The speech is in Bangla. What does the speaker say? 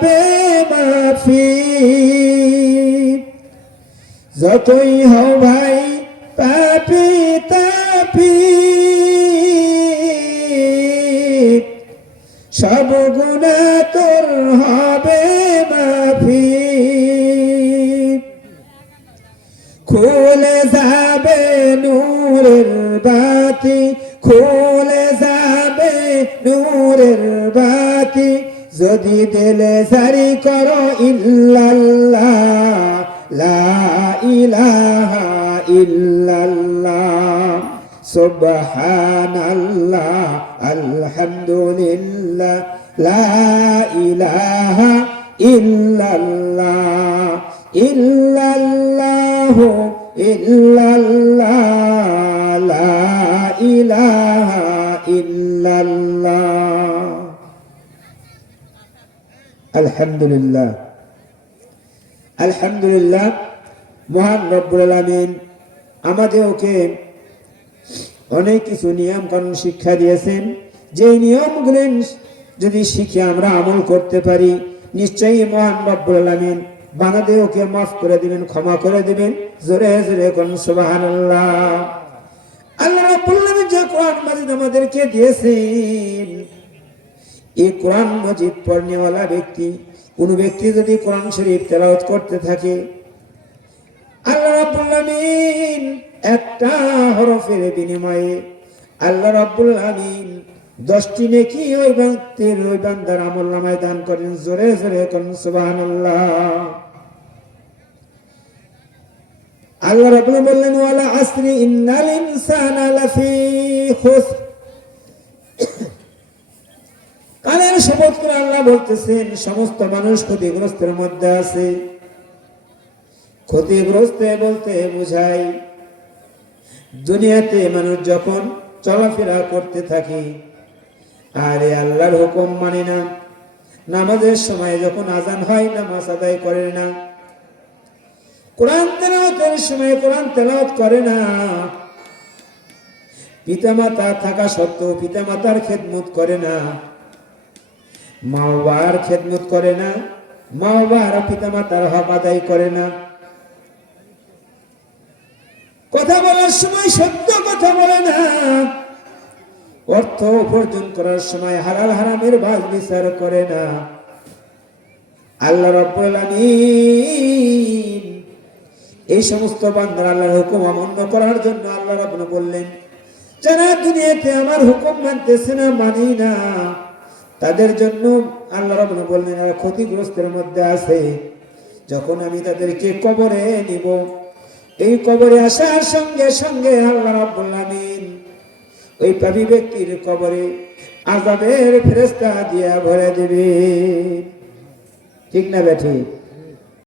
হবে মাফি। যতই হও ভাই, পাপি তাপি। সব গুণা তোর হবে মাফি। খুলে যাবে নূরের বাতি, খুলে যাবে নূরের বাতি। যদি দিলে জারি করো ইল্লাল্লাহ আলহামদুলিল্লাহ লা ইলাহা ইল্লাল্লাহ ইল্লাল্লাহ। আলহামদুলিল্লাহ। আলহামদুলিল্লাহ, মহান রব্বুল আলামিন আমাদেরকে অনেক কিছু নিয়ম কানুন শিক্ষা দিয়েছেন। যে নিয়মগুলো যদি শিখে আমরা আমল করতে পারি, নিশ্চয়ই মহান রব্বুল আলামিন বানাদে ওকে মাফ করে দিবেন, ক্ষমা করে দিবেন। জোরে জোরে কোন সুবহানাল্লাহ। আল্লাহ আলামিন যে কোরআন মাজিদ আমাদেরকে দিয়েছেন এই কোরআন মজিদ পড়নেওয়ালা ব্যক্তি, কোন ব্যক্তি যদি কোরআন শরীফ তেলাওয়াত করতে থাকে, আল্লাহ রাব্বুল একটা হরফের বিনিময়ে আল্লাহ রাব্বুল আলামিন দশটি নেকি ওই ব্যক্তির, ওই বান্দার আমল নামায় দান করেন, জোরে জোরে করেন সুবহানাল্লাহ। আল্লাহ রাব্বুল বললেন, ওয়ালা আসরি ইন্নাল ইনসানা লাফি খুসর। শপথ করে আল্লাহ বলতেছেন, সমস্ত মানুষ ক্ষতিগ্রস্তের মধ্যে আছে। ক্ষতিগ্রস্ত বলতে বোঝায়, দুনিয়াতে মানুষ যখন চলাফেরা করতে থাকে, আরে আল্লাহর হুকুম মানে না। নামাজের সময় যখন আজান হয়, নামাজ আদায় করে না। কোরআন তেলাওয়াতের সময় কোরআন তেলাওয়াত করে না। পিতামাতা থাকা সত্ত্বেও পিতামাতার খেদমত করে না। মা বাবার খেদমত করে না মা বাবার পিতা মাতার হক আদায় করে না। কথা বলার সময় সত্য কথা বলে না। অর্থ উপার্জন করার সময় হালাল হারামের বাজ বিচার করে না। আল্লাহ রাব্বুল এই সমস্ত বান্দার আল্লাহর হুকুম অমান্য করার জন্য আল্লাহ রাব্বুল বললেন, যারা দুনিয়াতে আমার হুকুম মানতেছে না মানি না। তাদের জন্য আল্লাহ রাব্বুল বললেন, এরা ক্ষতিগ্রস্তের মধ্যে আছে। যখন আমি তাদেরকে কবরে নিব, এই কবরে আসার সঙ্গে সঙ্গে আল্লাহ রাব্বুল আলামিন ওই পাপী ব্যক্তির কবরে আজাবের ফেরেস্তা দিয়া ভরে দেবে ঠিক না বেঠিক